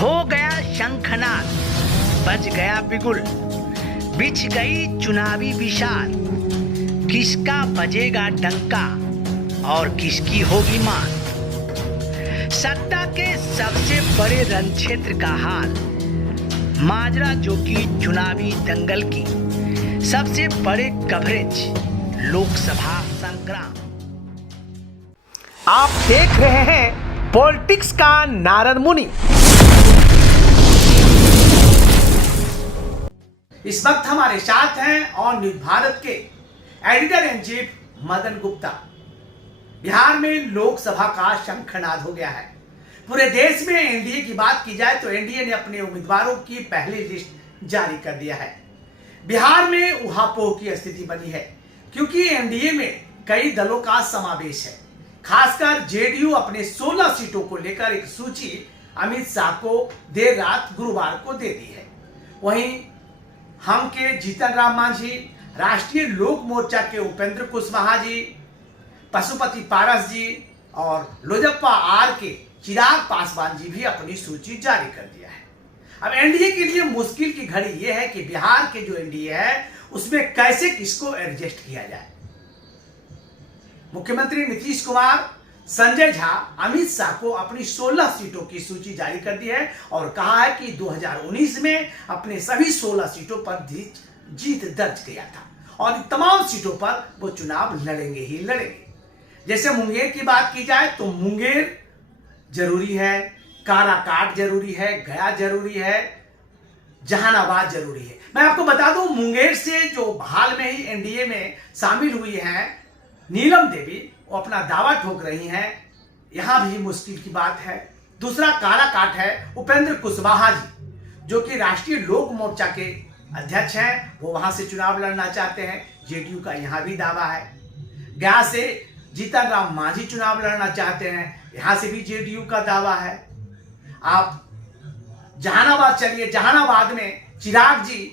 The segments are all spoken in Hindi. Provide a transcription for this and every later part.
हो गया शंखनाद, बज गया बिगुल, बिछ गई चुनावी विशाल। किसका बजेगा डंका और किसकी होगी मान। सत्ता के सबसे बड़े रण क्षेत्र का हाल, माजरा जो कि चुनावी दंगल की सबसे बड़े कवरेज, लोकसभा संग्राम। आप देख रहे हैं पॉलिटिक्स का नारद मुनि। इस वक्त हमारे साथ हैं ऑन न्यूज भारत के editor in chief Madan Gupta. Bihar में लोकसभा का शंखनाद हो गया है। पूरे देश में एनडीए की बात की जाए तो एनडीए ने अपने उम्मीदवारों की पहली लिस्ट जारी कर दिया है। बिहार में उहापोह की स्थिति बनी है क्योंकि एनडीए में कई दलों का समावेश है। खासकर जेडीयू अपने 16 सीटों को लेकर एक सूची अमित शाह को देर रात गुरुवार को दे दी है। वहीं हम के जीतन राम मांझी, राष्ट्रीय लोक मोर्चा के उपेंद्र कुशवाहा जी, पशुपति पारस जी और लोजप्पा आर के चिराग पासवान जी भी अपनी सूची जारी कर दिया है। अब एनडीए के लिए मुश्किल की घड़ी यह है कि बिहार के जो एनडीए है उसमें कैसे किसको एडजस्ट किया जाए। मुख्यमंत्री नीतीश कुमार, संजय झा, अमित शाह को अपनी 16 सीटों की सूची जारी कर दी है और कहा है कि 2019 में अपने सभी 16 सीटों पर जीत दर्ज किया था और तमाम सीटों पर वो चुनाव लड़ेंगे ही लड़ेंगे। जैसे मुंगेर की बात की जाए तो मुंगेर जरूरी है, काराकाट जरूरी है, गया जरूरी है, जहानाबाद जरूरी है। मैं आपको बता दूं, मुंगेर से जो हाल में ही एनडीए में शामिल हुई हैं नीलम देवी, वो अपना दावा ठोक रही हैं। यहां भी मुश्किल की बात है। दूसरा काराकाट है उपेंद्र कुशवाहा जी, जो कि राष्ट्रीय लोक मोर्चा के अध्यक्ष हैं। वो वहां से चुनाव लड़ना चाहते हैं। जेडीयू का यहां भी दावा है। गया से जीतन राम मांझी चुनाव लड़ना चाहते हैं। यहां से भी जेडीयू का दावा है। आप जहानाबाद चलिए, जहानाबाद में चिराग जी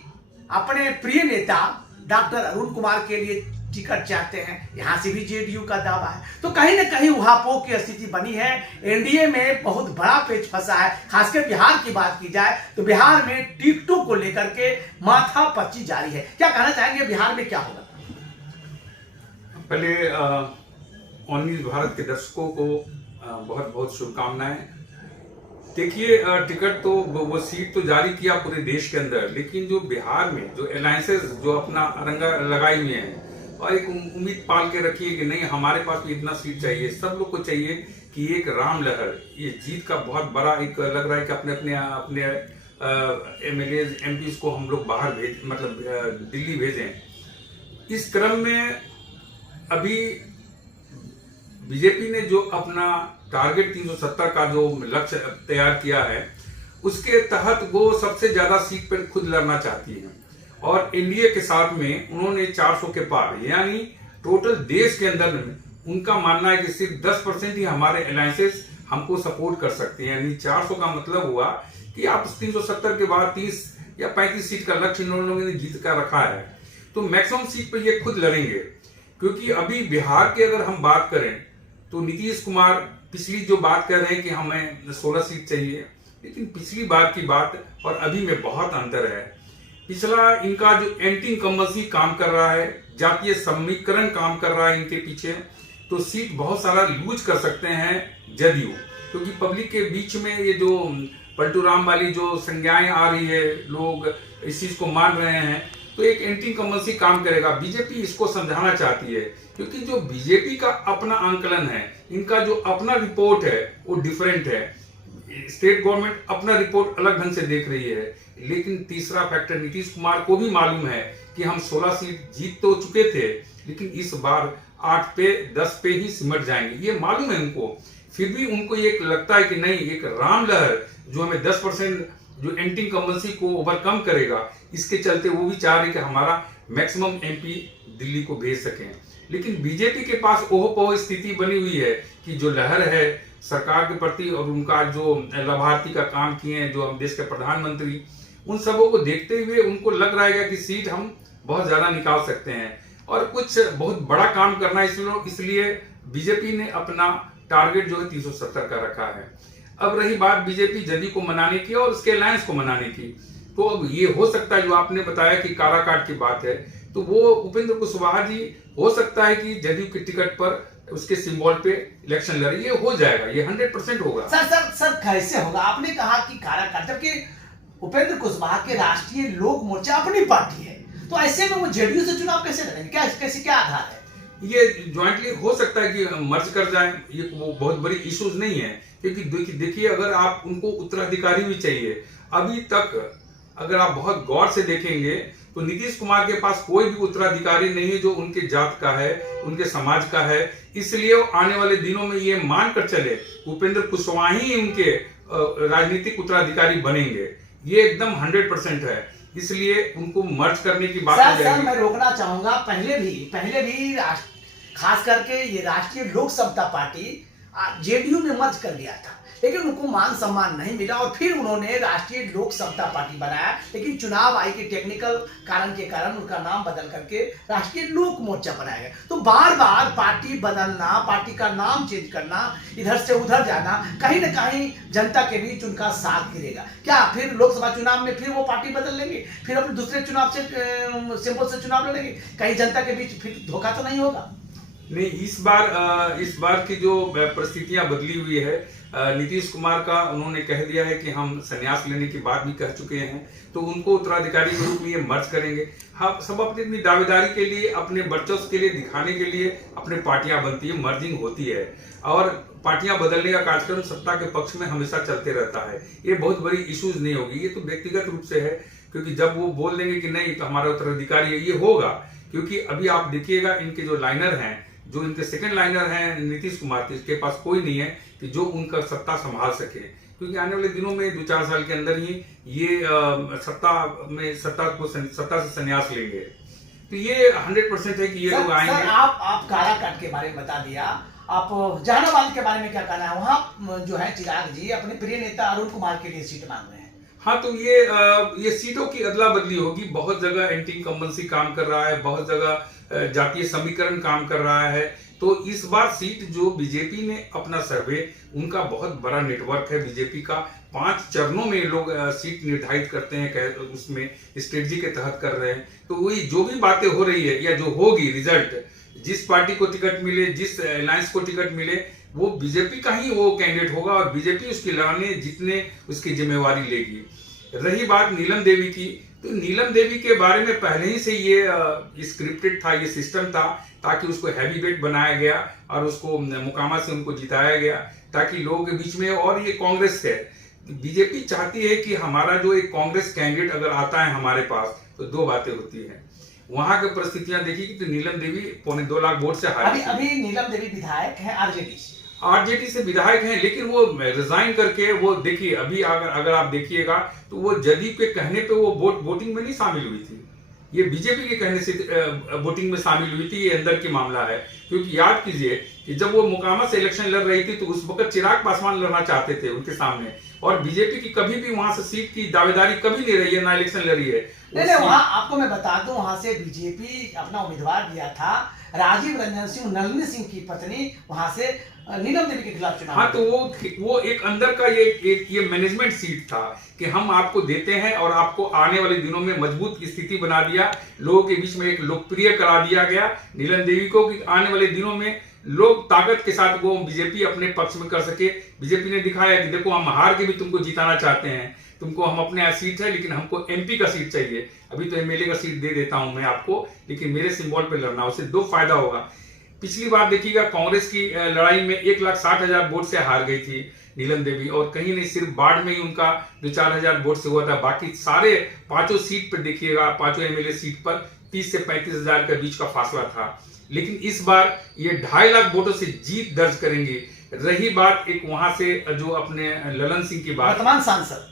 अपने प्रिय नेता डॉक्टर अरुण कुमार के लिए टिकट चाहते हैं। यहां से भी जेडीयू का दावा है। तो कहीं ना कहीं उहापोह की स्थिति बनी है। एनडीए में बहुत बड़ा पेच फंसा है। खासकर बिहार की बात की जाए तो बिहार में टिकटों को लेकर के माथापच्ची जारी है। क्या कहना चाहेंगे, बिहार में क्या होगा? पहले ऑन न्यूज भारत के दर्शकों को बहुत बहुत शुभकामनाएं। देखिए, टिकट तो वो सीट तो जारी किया पूरे देश के अंदर, लेकिन जो बिहार में जो अलायंसेस जो अपना रंगा लगाई हुई है और एक उम्मीद पाल के रखिए कि नहीं हमारे पास भी इतना सीट चाहिए। सब लोग को चाहिए कि एक राम लहर, ये जीत का बहुत बड़ा एक लग रहा है कि अपने अपने अपने एमएलए एमपी को हम लोग बाहर दिल्ली भेजें। इस क्रम में अभी बीजेपी ने जो अपना टारगेट 370 का जो लक्ष्य तैयार किया है, उसके तहत वो सबसे ज्यादा सीट पर खुद लड़ना चाहती है और एनडीए के साथ में उन्होंने 400 के पार, यानी टोटल देश के अंदर में उनका मानना है कि सिर्फ 10% ही हमारे अलायंसेस हमको सपोर्ट कर सकते हैं। यानी 400 का मतलब हुआ कि आप 370 के बाद 30 या 35 सीट का लक्ष्य इन लोगों ने जीत कर रखा है। तो मैक्सिमम सीट पर ये खुद लड़ेंगे, क्योंकि अभी बिहार की अगर हम बात करें तो नीतीश कुमार पिछली जो बात कर रहे हैं कि हमें 16 सीट चाहिए, लेकिन पिछली बार की बात और अभी में बहुत अंतर है। पिछला इनका जो एंटी इनकम्बेंसी काम कर रहा है, जातीय समीकरण काम कर रहा है इनके पीछे, तो सीट बहुत सारा लूज कर सकते हैं जदयू, क्योंकि पब्लिक के बीच में ये जो पलटू राम वाली जो संज्ञाएं आ रही है, लोग इस चीज को मान रहे हैं, तो एक एंटी इनकम्बेंसी काम करेगा। बीजेपी इसको समझाना चाहती है, क्योंकि जो बीजेपी का अपना आंकलन है, इनका जो अपना रिपोर्ट है वो डिफरेंट है। स्टेट गवर्नमेंट अपना रिपोर्ट अलग ढंग से देख रही है। लेकिन तीसरा फैक्टर, नीतीश कुमार को भी मालूम है कि हम 16 सीट जीत तो चुके थे, लेकिन इस बार 8 पे 10 पे ही सिमट जाएंगे, ये मालूम है उनको। फिर भी उनको ये लगता है कि नहीं, एक राम लहर जो हमें 10% जो एंटी इनकम्बेंसी को ओवरकम करेगा, इसके चलते वो भी चाह रहे कि हमारा मैक्सिमम एमपी दिल्ली को भेज सकें। लेकिन बीजेपी के पास ओहो स्थिति बनी हुई है कि जो लहर है सरकार के प्रति और उनका जो लाभार्थी का काम किए हैं, जो हम देश के प्रधानमंत्री, उन सबों को देखते हुए उनको लग रहा है कि सीट हम बहुत ज्यादा निकाल सकते हैं और कुछ बहुत बड़ा काम करना है। इसलिए बीजेपी ने अपना टारगेट जो है 370 का रखा है। अब रही बात बीजेपी जदयू को मनाने की और उसके अलायंस को मनाने की, तो अब ये हो सकता है जो आपने बताया कि काराकाट की बात है, तो वो उपेंद्र कुशवाहा जी हो सकता है कि जदयू की टिकट पर उसके सिंबल पे इलेक्शन लड़े। ये हो जाएगा, ये 100% होगा। सर कैसे होगा? आपने कहा कि काराकाट, जबकि उपेंद्र कुशवाहा के राष्ट्रीय लोक मोर्चा अपनी पार्टी है, तो ऐसे में वो जेडीयू से चुनाव कैसे लड़ेंगे? क्या आधार है? ये ज्वाइंटली हो सकता है कि मर्ज कर जाए, ये वो बहुत बड़ी इश्यूज नहीं है, क्योंकि देखिए अगर आप उनको उत्तराधिकारी भी चाहिए, अभी तक अगर आप बहुत गौर से देखेंगे तो नीतीश कुमार के पास कोई भी उत्तराधिकारी नहीं है जो उनके जात का है, उनके समाज का है। इसलिए आने वाले दिनों में ये मान कर चले उपेंद्र कुशवाहा ही उनके राजनीतिक उत्तराधिकारी बनेंगे, ये एकदम 100% है। इसलिए उनको मर्ज करने की बात हो जाएगी। सर मैं रोकना चाहूंगा, पहले भी खास करके ये राष्ट्रीय लोक समता पार्टी जेडीयू में मर्ज कर गया था, लेकिन उनको मान सम्मान नहीं मिला और फिर उन्होंने राष्ट्रीय लोक समता पार्टी बनाया, लेकिन चुनाव आयोग के टेक्निकल कारण के कारण उनका नाम बदल करके राष्ट्रीय लोक मोर्चा बनाया गया। तो बार बार पार्टी बदलना, पार्टी का नाम चेंज करना, इधर से उधर जाना, कहीं ना कहीं जनता के बीच उनका साथ गिरेगा। क्या फिर लोकसभा चुनाव में फिर वो पार्टी बदल लेंगे, फिर अपने दूसरे चुनाव से सिंपल से चुनाव लड़ेंगे? कहीं जनता के बीच फिर धोखा तो नहीं होगा? नहीं, इस बार की जो परिस्थितियां बदली हुई है, नीतीश कुमार का उन्होंने कह दिया है कि हम संन्यास लेने की बात भी कह चुके हैं, तो उनको उत्तराधिकारी के रूप में ये मर्ज करेंगे। हम सब अपनी अपनी दावेदारी के लिए, अपने वर्चस्व के लिए दिखाने के लिए अपने पार्टियां बनती है, मर्जिंग होती है, और पार्टियां बदलने का कार्यक्रम सत्ता के पक्ष में हमेशा चलते रहता है। ये बहुत बड़ी इश्यूज नहीं होगी, ये तो व्यक्तिगत रूप से है, क्योंकि जब वो बोल देंगे कि नहीं तो हमारा उत्तराधिकारी है, ये होगा। क्योंकि अभी आप देखिएगा इनके जो लाइनर हैं, जो इनके सेकंड लाइनर हैं नीतीश कुमार के, इसके पास कोई नहीं है कि जो उनका सत्ता संभाल सके, क्योंकि आने वाले दिनों में 2-4 साल के अंदर ही ये सत्ता से संन्यास लेंगे। तो ये 100% है कि ये लोग आएंगे। सर आप काराकाट के बारे में बता दिया, आप जहानाबाद के बारे में क्या कहना है? वहाँ जो है चिराग जी अपने प्रिय नेता अरुण कुमार के लिए सीट मांग रहे हैं। हाँ, तो ये सीटों की अदला बदली होगी। बहुत जगह एंटी इनकम्बेंसी काम कर रहा है, बहुत जगह जातीय समीकरण काम कर रहा है। तो इस बार सीट जो बीजेपी ने अपना सर्वे, उनका बहुत बड़ा नेटवर्क है बीजेपी का, 5 चरणों में लोग सीट निर्धारित करते हैं, उसमें स्ट्रेटजी के तहत कर रहे हैं। तो वही जो भी बातें हो रही है या जो होगी रिजल्ट, जिस पार्टी को टिकट मिले, जिस अलायंस को टिकट मिले, वो बीजेपी का ही वो कैंडिडेट होगा और बीजेपी उसकी लड़ाने जीतने उसकी जिम्मेवारी लेगी। रही बात नीलम देवी की, तो नीलम देवी के बारे में पहले ही से ये स्क्रिप्टेड था, ये सिस्टम था, ताकि उसको हैवी वेट बनाया गया और उसको मुकामा से उनको जिताया गया, ताकि लोगों के बीच में। और ये कांग्रेस है, बीजेपी चाहती है कि हमारा जो एक कांग्रेस कैंडिडेट अगर आता है हमारे पास, तो 2 बातें होती हैं। वहां की परिस्थितियां देखिए तो नीलम देवी 2.25 लाख वोट से हारी। अभी नीलम देवी विधायक है आरजेडी से विधायक हैं, लेकिन वो रिजाइन करके, वो देखिए अभी अगर आप देखिएगा तो वो जदयू के कहने पे वो वोटिंग में नहीं शामिल हुई थी, ये बीजेपी के कहने से वोटिंग में शामिल हुई थी। ये अंदर की मामला है, क्योंकि याद कीजिए कि जब वो मोकामा से इलेक्शन लड़ रही थी तो उस वक्त चिराग पासवान लड़ना चाहते थे उनके सामने, और बीजेपी की कभी भी वहां से सीट की दावेदारी कभी नहीं रही है, ना इलेक्शन लड़ी है। नहीं, वहां आपको मैं बता दूं, वहां से बीजेपी अपना उम्मीदवार दिया था राजीव रंजन सिंह, नलिनी सिंह की पत्नी, वहां से नीलम देवी के खिलाफ चुनाव। हाँ, तो वो एक अंदर का ये मैनेजमेंट सीट था कि हम आपको देते हैं और आपको आने वाले दिनों में मजबूत स्थिति बना दिया, लोगों के बीच में एक लोकप्रिय करा दिया गया नीलम देवी को, कि आने वाले दिनों में लोग ताकत के साथ वो बीजेपी अपने पक्ष में कर सके। बीजेपी ने दिखाया कि देखो हम हार के भी तुमको जिताना चाहते हैं, तुमको हम अपने यहाँ सीट है लेकिन हमको एमपी का सीट चाहिए, अभी तो एमएलए का सीट दे देता हूं मैं आपको, लेकिन मेरे सिंबल पे लड़ना, उससे 2 फायदा होगा। पिछली बार देखिएगा कांग्रेस की लड़ाई में 1,60,000 वोट से हार गई थी नीलम देवी, और कहीं नहीं सिर्फ बाढ़ में ही उनका 2-4 हजार वोट से हुआ था। बाकी सारे 5 सीट पर देखिएगा, 5 एमएलए सीट पर 30 से 35 हजार के बीच का फासला था। लेकिन इस बार ये 2.5 लाख वोटों से जीत दर्ज करेंगे। रही बात एक वहां से जो अपने ललन सिंह की बात,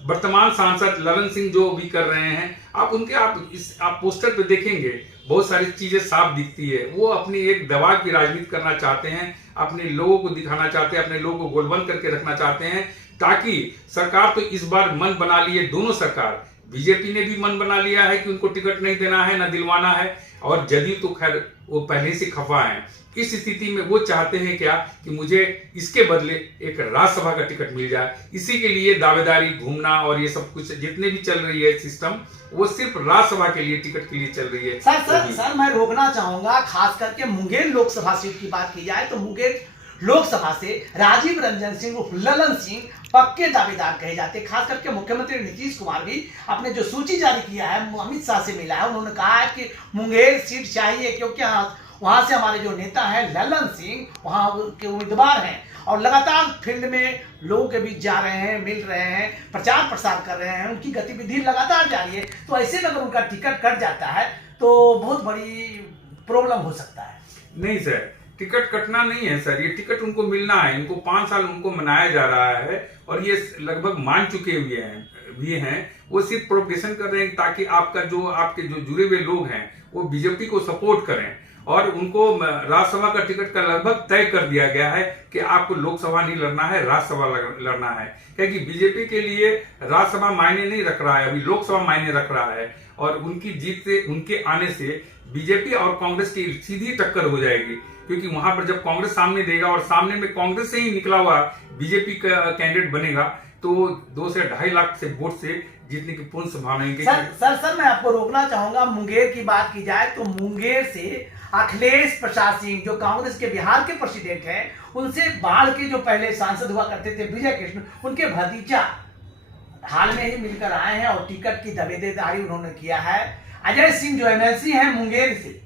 वर्तमान सांसद ललन सिंह जो भी कर रहे हैं, आप पोस्टर पे देखेंगे बहुत सारी चीजें साफ दिखती है। वो अपनी एक दबाव की राजनीति करना चाहते हैं, अपने लोगों को दिखाना चाहते हैं, अपने लोगों को गोलबंद करके रखना चाहते हैं, ताकि सरकार तो इस बार मन बना लिए दोनों सरकार, बीजेपी ने भी मन बना लिया है कि उनको टिकट नहीं देना है, ना दिलवाना है, और जदयू तो खैर वो पहले से खफा है। इस स्थिति में वो चाहते हैं क्या कि मुझे इसके बदले एक राज्यसभा का टिकट मिल जाए। इसी के लिए दावेदारी, घूमना और ये सब कुछ जितने भी चल रही है सिस्टम, वो सिर्फ राज्यसभा के लिए, टिकट के लिए चल रही है। सर मैं रोकना चाहूंगा, खास करके मुंगेर लोकसभा सीट की बात की जाए तो मुंगेर लोकसभा से राजीव रंजन सिंह उर्फ ललन सिंह पक्के दावेदार कहे जाते हैं। खास करके मुख्यमंत्री नीतीश कुमार भी अपने जो सूची जारी किया है अमित शाह से मिला है, उन्होंने कहा है कि मुंगेर सीट चाहिए, क्योंकि वहां से हमारे जो नेता हैं ललन सिंह वहां के उम्मीदवार हैं और लगातार फील्ड में लोगों के बीच जा रहे हैं, मिल रहे हैं, प्रचार प्रसार कर रहे हैं, उनकी गतिविधि लगातार जारी है। तो ऐसे में अगर उनका टिकट कट जाता है तो बहुत बड़ी प्रॉब्लम हो सकता है। नहीं सर, टिकट कटना नहीं है सर, ये टिकट उनको मिलना है। इनको 5 साल उनको मनाया जा रहा है और ये लगभग मान चुके हुए हैं। वो सिर्फ प्रोपगेशन कर रहे हैं ताकि आपके जो जुड़े हुए लोग हैं वो बीजेपी को सपोर्ट करें, और उनको राज्यसभा का टिकट का लगभग तय कर दिया गया है कि आपको लोकसभा नहीं लड़ना है, राज्यसभा लड़ना है। क्योंकि बीजेपी के लिए राज्यसभा मायने नहीं रख रहा है, अभी लोकसभा मायने रख रहा है, और उनकी जीत से, उनके आने से बीजेपी और कांग्रेस की सीधी टक्कर हो जाएगी। क्योंकि वहां पर जब कांग्रेस सामने देगा और सामने में कांग्रेस से ही निकला हुआ बीजेपी का कैंडिडेट बनेगा तो 2 से 2.5 लाख से वोट से जीतने की पूर्ण संभावना। सर मैं आपको रोकना चाहूंगा। मुंगेर की बात की जाए तो मुंगेर से अखिलेश प्रसाद सिंह जो कांग्रेस के बिहार के प्रेसिडेंट हैं, उनसे बाढ़ के जो पहले सांसद हुआ करते थे विजय कृष्ण, उनके भतीजा हाल में ही मिलकर आए हैं और टिकट की दावेदारी उन्होंने किया है। अजय सिंह जो एमएलसी हैं मुंगेर से,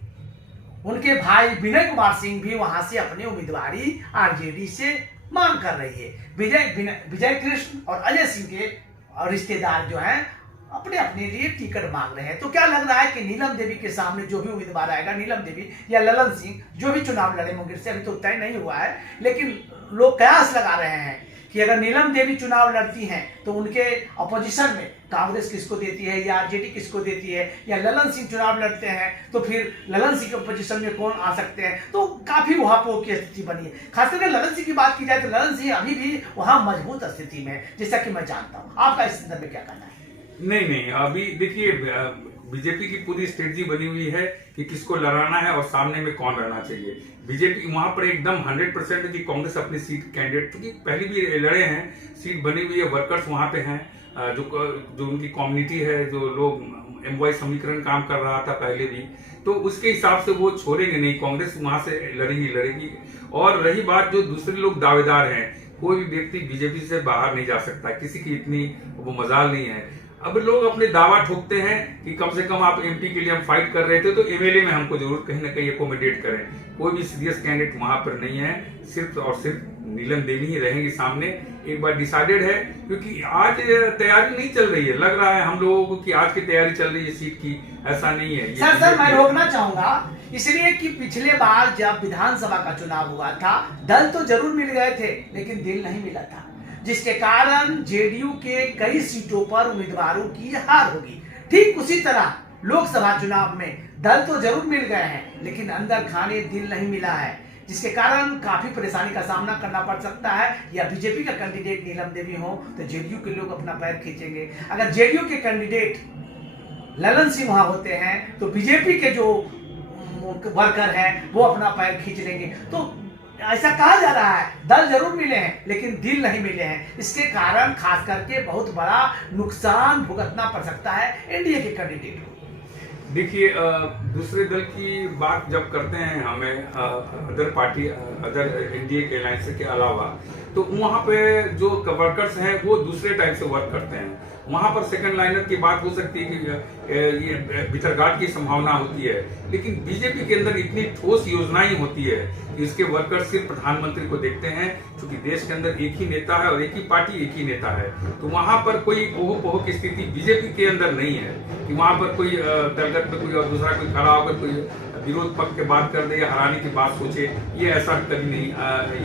उनके भाई विनय कुमार सिंह भी वहां से अपनी उम्मीदवारी आरजेडी से मांग कर रही है। विजय कृष्ण और अजय सिंह के रिश्तेदार जो हैं अपने अपने लिए टिकट मांग रहे हैं। तो क्या लग रहा है कि नीलम देवी के सामने जो भी उम्मीदवार आएगा, नीलम देवी या ललन सिंह, जो भी चुनाव लड़े मुंगेर से, अभी तो तय नहीं हुआ है, लेकिन लोग कयास लगा रहे हैं कि अगर नीलम देवी चुनाव लड़ती हैं तो उनके अपोजिशन में कांग्रेस किसको देती है या आरजेडी किसको देती है, या ललन सिंह चुनाव लड़ते हैं तो फिर ललन सिंह के अपोजिशन में कौन आ सकते हैं। तो काफी वहां की स्थिति बनी है। खासकर ललन सिंह की बात की जाए तो ललन सिंह अभी भी वहां मजबूत स्थिति में है, जैसा कि मैं जानता हूं। आपका इस संदर्भ में क्या कहना है? नहीं, अभी देखिए बीजेपी की पूरी स्ट्रेटजी बनी हुई है कि किसको लड़ाना है और सामने में कौन रहना चाहिए। बीजेपी वहां पर एकदम 100% की कांग्रेस अपनी सीट कैंडिडेट, क्योंकि पहले भी लड़े हैं, सीट बनी हुई है, वर्कर्स वहां पे हैं, जो उनकी कम्युनिटी है, जो लोग एमवाई समीकरण काम कर रहा था पहले भी, तो उसके हिसाब से वो छोड़ेंगे नहीं, कांग्रेस वहां से लड़ेगी। और रही बात जो दूसरे लोग दावेदार हैं, कोई भी व्यक्ति बीजेपी से बाहर नहीं जा सकता, किसी की इतनी वो मजाल नहीं है। अब लोग अपने दावा ठोकते हैं कि कम से कम आप एमपी के लिए हम फाइट कर रहे थे तो एमएलए में हमको जरूर कहीं ना कहीं एकोमोडेट करें। कोई भी सीरियस कैंडिडेट वहां पर नहीं है, सिर्फ और सिर्फ नीलम देवी ही रहेंगी सामने। एक बार डिसाइडेड है, क्योंकि आज तैयारी नहीं चल रही है, लग रहा है हम लोगों को कि आज की तैयारी चल रही है सीट की, ऐसा नहीं है। सर मैं रोकना चाहूंगा इसलिए कि पिछले बार जब विधानसभा का चुनाव हुआ था, दल तो जरूर मिल गए थे लेकिन दिल नहीं मिला था, जिसके कारण जेडीयू के कई सीटों पर उम्मीदवारों की हार होगी। ठीक उसी तरह लोकसभा चुनाव में दल तो जरूर मिल गए हैं लेकिन अंदर खाने दिल नहीं मिला है, जिसके कारण काफी परेशानी का सामना करना पड़ सकता है। या बीजेपी का कैंडिडेट नीलम देवी हो तो जेडीयू के लोग अपना पैर खींचेंगे, अगर जेडीयू के कैंडिडेट ललन सिंह वहां होते हैं तो बीजेपी के जो वर्कर हैं वो अपना पैर खींच लेंगे। तो ऐसा कहा जा रहा है दल जरूर मिले हैं लेकिन दिल नहीं मिले हैं, इसके कारण खास करके बहुत बड़ा नुकसान भुगतना पड़ सकता है एनडीए के कैंडिडेट को। देखिए, दूसरे दल की बात जब करते हैं हमें अदर पार्टी, अदर एनडीए के अलायंस के अलावा, तो वहां पे जो वर्कर्स हैं वो दूसरे टाइप से वर्क करते हैं। वहां पर सेकंड लाइनर की बात हो सकती है कि ये भितरघाट की संभावना होती है, लेकिन बीजेपी के अंदर इतनी ठोस योजनाएं होती है कि इसके वर्कर्स सिर्फ प्रधानमंत्री को देखते हैं, क्योंकि देश के अंदर एक ही नेता है और एक ही पार्टी, एक ही नेता है। तो वहां पर कोई ओहो की स्थिति बीजेपी के अंदर नहीं है कि वहां पर कोई तलगत में कोई और दूसरा कोई खड़ा होकर कोई विरोध पक्ष के बात कर दे या हराने की बात सोचे, ये ऐसा कभी नहीं,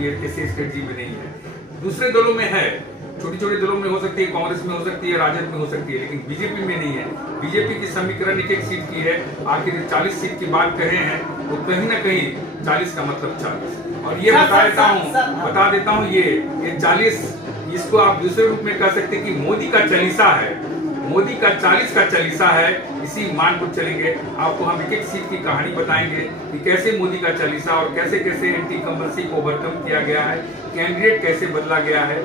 ये ऐसी स्ट्रेटजी में नहीं है। दूसरे दलों में है, छोटे छोटे दलों में हो सकती है, कांग्रेस में हो सकती है, राजद में हो सकती है, लेकिन बीजेपी में नहीं है। बीजेपी की समीकरण एक सीट की है, आखिर 40 सीट की बात कर रहे हैं तो कहीं ना कहीं 40 का मतलब 40। और ये बता देता हूँ ये 40, इसको आप दूसरे रूप में कह सकते हैं कि मोदी का चालीसा है। मोदी का 40 का चालीसा है, इसी मान को चलेंगे। आपको हम एक एक सीट की कहानी बताएंगे कि कैसे मोदी का चालीसा और कैसे कैसे एंटी इनकम्बेंसी को ओवरकम किया गया है, कैंडिडेट कैसे बदला गया है,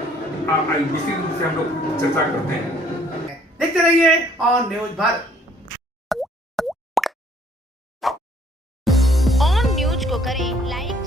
इसी रूप से हम लोग चर्चा करते हैं। देखते रहिए on news Bharat. On news को करें लाइक